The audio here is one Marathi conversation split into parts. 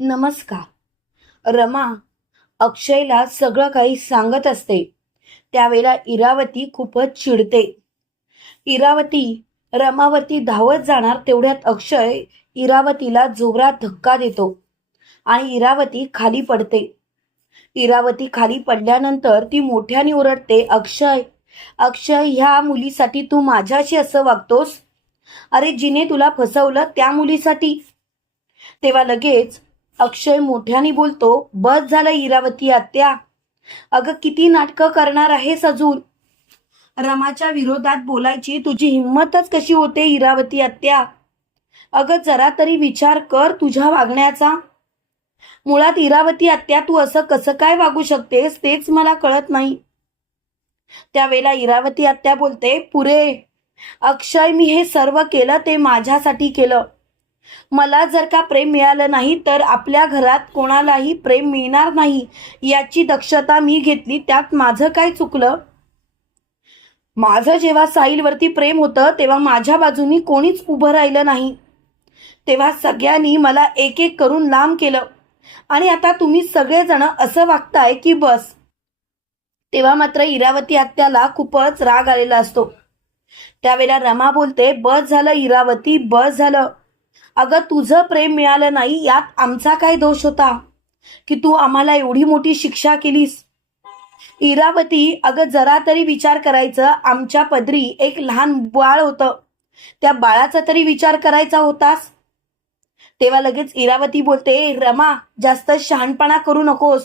नमस्कार. रमा अक्षयला सगळं काही सांगत असते. त्यावेळेला इरावती खूपच चिडते. इरावती रमावरती धावत जाणार तेवढ्यात अक्षय इरावतीला जोरात धक्का देतो आणि इरावती खाली पडते. इरावती खाली पडल्यानंतर ती मोठ्याने ओरडते अक्षय अक्षय ह्या मुलीसाठी तू माझ्याशी असं वागतोस? अरे जिने तुला फसवलं त्या मुलीसाठी. तेव्हा लगेच अक्षय मोठ्याने बोलतो बस झालं इरावती आत्या. अगं किती नाटकं करणार आहेस अजून? रमाच्या विरोधात बोलायची तुझी हिंमतच कशी होते इरावती आत्या? अगं जरा तरी विचार कर तुझ्या वागण्याचा. मुळात इरावती आत्या तू असं कसं काय वागू शकतेस तेच मला कळत नाही. त्यावेळेला इरावती आत्या बोलते पुरे अक्षय मी हे सर्व केलं ते माझ्यासाठी केलं. मला जर का प्रेम मिळालं नाही तर आपल्या घरात कोणालाही प्रेम मिळणार नाही याची दक्षता मी घेतली. त्यात माझं काय चुकलं? माझं जेव्हा साहिलवरती प्रेम होतं तेव्हा माझ्या बाजूनी कोणीच उभं राहिलं नाही. तेव्हा सगळ्यांनी मला एक एक करून लांब केलं. आणि आता तुम्ही सगळेजण असं वागताय की बस. तेव्हा मात्र इरावती आत्याला खूपच राग आलेला असतो. त्यावेळेला रमा बोलते बस झालं इरावती बस झालं. अगं तुझं प्रेम मिळालं नाही यात आमचा काय दोष होता? की तू आम्हाला एवढी मोठी शिक्षा केलीस? इरावती अगं जरा तरी विचार करायचं. आमच्या पदरी एक लहान बाळ होतं. त्या बाळाचा तरी विचार करायचा होतास? तेव्हा लगेच इरावती बोलते रमा जास्त शहाणपणा करू नकोस.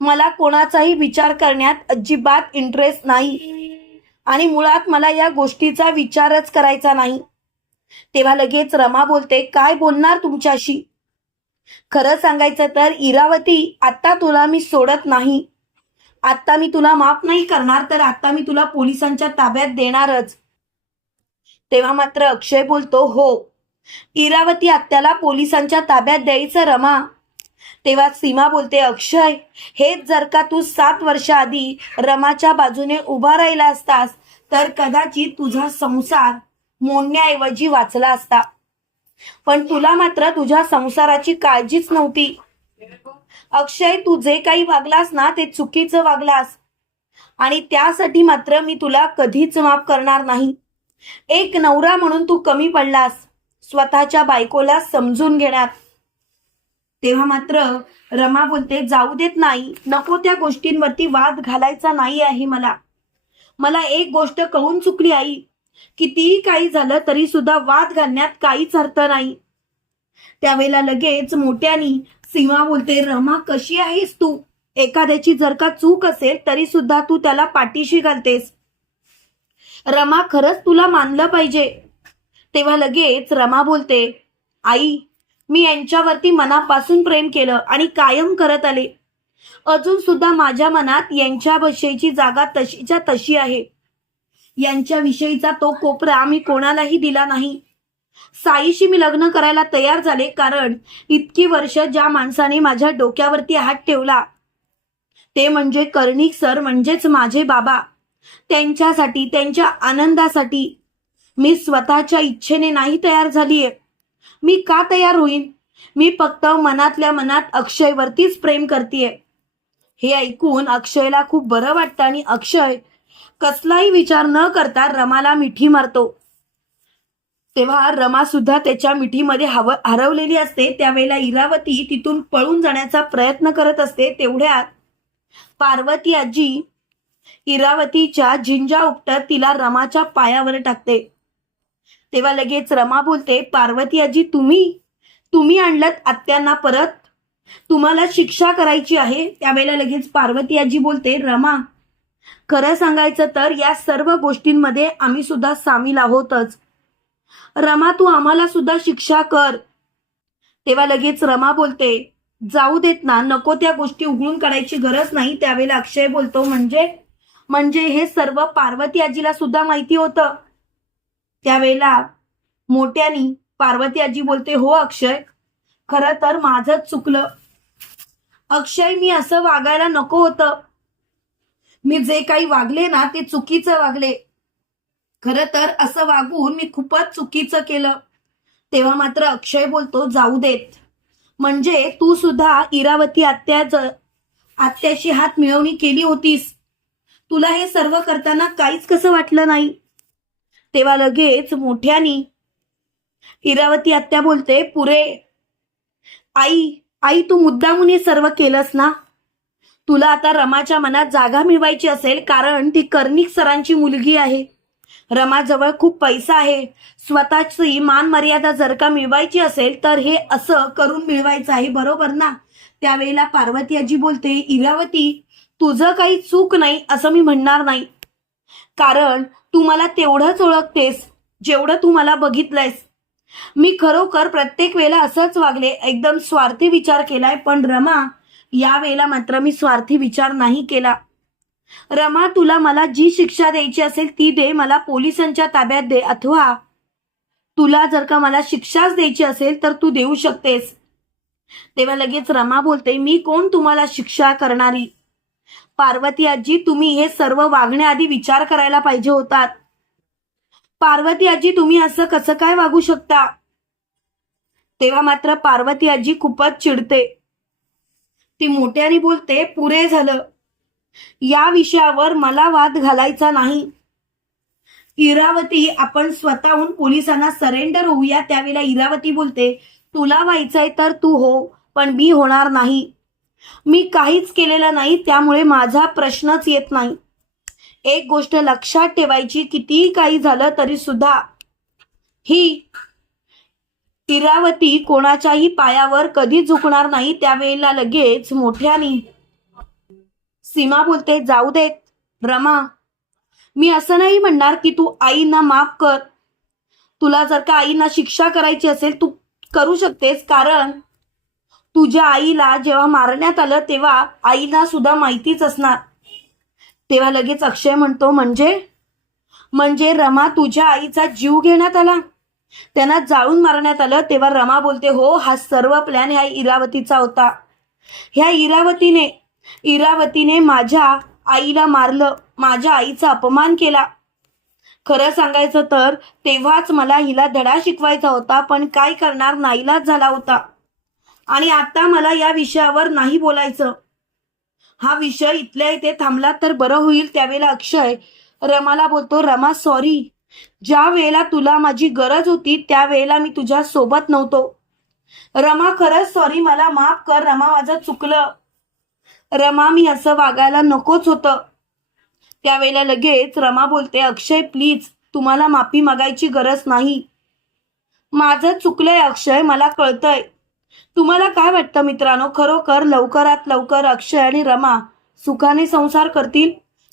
मला कोणाचाही विचार करण्यात अजिबात इंटरेस्ट नाही. आणि मुळात मला या गोष्टीचा विचारच करायचा नाही. तेव्हा लगेच रमा बोलते काय बोलणार तुमच्याशी? खरं सांगायचं तर इरावती आत्ता तुला मी सोडत नाही. आत्ता मी तुला माफ नाही करणार तर आता मी तुला पोलिसांच्या ताब्यात देणारच. तेव्हा मात्र अक्षय बोलतो हो. इरावती आत्याला पोलिसांच्या ताब्यात द्यायचं रमा. तेव्हा सीमा बोलते अक्षय हेच जर का तू सात वर्षाआधी रमाच्या बाजूने उभा राहिला असतास तर कदाचित तुझा संसार मोडण्याऐवजी वाचला असता. पण तुला मात्र तुझ्या संसाराची काळजीच नव्हती. अक्षय तू जे काही वागलास ना ते चुकीचं वागलास. आणि त्यासाठी मात्र मी तुला कधीच माफ करणार नाही. एक नवरा म्हणून तू कमी पडलास स्वतःच्या बायकोला समजून घेण्यात. तेव्हा मात्र रमा बोलते जाऊ देत नाही नको त्या गोष्टींवरती वाद घालायचा नाही आहे मला. मला एक गोष्ट कळून चुकली आई. कितीही काही झालं तरी सुद्धा वाद घालण्यात काहीच अर्थ नाही. त्यावेळेला लगेच मोठ्यानी सीमा बोलते रमा कशी आहेस तू? एखाद्याची जर का चूक असेल तरी सुद्धा तू त्याला पाठीशी घालतेस. रमा खरंच तुला मानलं पाहिजे. तेव्हा लगेच रमा बोलते आई मी यांच्यावरती मनापासून प्रेम केलं आणि कायम करत आले. अजून सुद्धा माझ्या मनात यांच्या भाषेची जागा तशीच्या तशी आहे. यांच्याविषयीचा तो कोपरा मी कोणालाही दिला नाही. साईशी मी लग्न करायला तयार झाले कारण इतकी वर्ष ज्या माणसाने माझ्या डोक्यावरती हात ठेवला ते म्हणजे कर्णिक सर म्हणजेच माझे बाबा. त्यांच्यासाठी त्यांच्या आनंदासाठी मी स्वतःच्या इच्छेने नाही तयार झालीये. मी का तयार होईन? मी फक्त मनातल्या मनात अक्षयवरतीच प्रेम करतेय. हे ऐकून अक्षयला खूप बरं वाटतं आणि अक्षय कसलाही विचार न करता रमाला मिठी मारतो. तेव्हा रमा सुद्धा त्याच्या मिठीमध्ये हव हरवलेली असते. त्यावेळेला इरावती तिथून पळून जाण्याचा प्रयत्न करत असते. तेवढ्यात पार्वती आजी इरावतीच्या झिंजा उपटत तिला रमाच्या पायावर टाकते. तेव्हा लगेच रमा बोलते पार्वती आजी तुम्ही तुम्ही आणलत आत्यांना परत? तुम्हाला शिक्षा करायची आहे? त्यावेळेला लगेच पार्वती आजी बोलते रमा खरं सांगायचं तर या सर्व गोष्टींमध्ये आम्ही सुद्धा सामील आहोतच. रमा तू आम्हाला सुद्धा शिक्षा कर. तेव्हा लगेच रमा बोलते जाऊ देत ना नको त्या गोष्टी उघडून काढायची गरज नाही त्यावेळेला अक्षय बोलतो म्हणजे म्हणजे हे सर्व पार्वती आजीला सुद्धा माहिती होतं. त्यावेळेला मोठ्यानी पार्वती आजी बोलते हो अक्षय खरं तर माझंच चुकलं. अक्षय मी असं वागायला नको होतं. मी जे काही वागले ना ते चुकीचं वागले. खरं तर असं वागून मी खूपच चुकीचं केलं. तेव्हा मात्र अक्षय बोलतो जाऊ देत. म्हणजे तू सुद्धा इरावती आत्याच आत्याशी हात मिळवणी केली होतीस. तुला हे सर्व करताना काहीच कसं वाटलं नाही? तेव्हा लगेच मोठ्यानी इरावती आत्या बोलते पुरे. आई आई तू मुद्दामून हे सर्व केलंस ना? तुला आता रमाच्या मनात जागा मिळवायची असेल कारण ती कर्णिक सरांची मुलगी आहे. रमाजवळ खूप पैसा आहे. स्वतःची मान मर्यादा जर का मिळवायची असेल तर हे असं करून मिळवायचं आहे बरोबर ना? त्यावेळेला पार्वती आजी बोलते इरावती तुझं काही चूक नाही असं मी म्हणणार नाही. कारण तू मला तेवढंच ओळखतेस जेवढं तू मला बघितलंयस. मी खरोखर प्रत्येक वेळेला असंच वागले एकदम स्वार्थी विचार केलाय पण रमा या वेळेला मात्र मी स्वार्थी विचार नाही केला. रमा तुला मला जी शिक्षा द्यायची असेल ती दे. मला पोलिसांच्या ताब्यात दे. अथवा तुला जर का मला शिक्षाच द्यायची असेल तर तू देऊ शकतेस. तेव्हा लगेच रमा बोलते मी कोण तुम्हाला शिक्षा करणारी? पार्वती आजी तुम्ही हे सर्व वागण्याआधी विचार करायला पाहिजे होतात. पार्वती आजी तुम्ही असं कसं काय वागू शकता? तेव्हा मात्र पार्वती आजी खूपच चिडते. ती मोठ्याने बोलते पुरे झालं. या विषयावर मला वाद घालायचा नाही. इरावती आपण स्वतःहून पोलिसांना सरेंडर होऊया. त्यावेळेला इरावती बोलते तुला व्हायचंय तर तू हो पण मी होणार नाही. मी काहीच केलेलं नाही त्यामुळे माझा प्रश्नच येत नाही. एक गोष्ट लक्षात ठेवायची कितीही काही झालं तरी सुद्धा. ही इरावती कोणाच्याही पायावर कधी झुकणार नाही त्यावेळेला लगेच मोठ्याने. सीमा बोलते जाऊ देत रमा. मी असं नाही म्हणणार की तू आईना माफ कर. तुला जर का आईना शिक्षा करायची असेल तू करू शकतेस कारण तुझ्या आईला जेव्हा मारण्यात आलं तेव्हा आईला सुद्धा माहितीच असणार. तेव्हा लगेच अक्षय म्हणतो म्हणजे? म्हणजे रमा तुझ्या आईचा जीव घेण्यात आला? त्यांना जाळून मारण्यात आलं तेव्हा रमा बोलते हो हा सर्व प्लॅन ह्या इरावतीचा होता. ह्या इरावतीने इरावतीने माझ्या आईला मारलं माझ्या आईचा अपमान केला. खरं सांगायचं तर तेव्हाच मला हिला धडा शिकवायचा होता पण काय करणार नाईलाच झाला होता. आणि आता मला या विषयावर नाही बोलायचं. हा विषय इथल्या इथे थांबला तर बरं होईल त्यावेळेला अक्षय. रमाला बोलतो रमा सॉरी ज्या वेळेला तुला माझी गरज होती त्यावेळेला मी तुझ्या सोबत नव्हतो. रमा खरंच सॉरी मला माफ कर. रमा माझं चुकलं. रमा मी असं वागायला नकोच होतं. त्यावेळेला लगेच रमा बोलते अक्षय प्लीज तुम्हाला माफी मागायची गरज नाही. माझं चुकलंय अक्षय मला कळतंय. तुम्हाला काय वाटतं मित्रांनो? खरोखर लवकरात लवकर अक्षय आणि रमा सुखाने संसार करतील?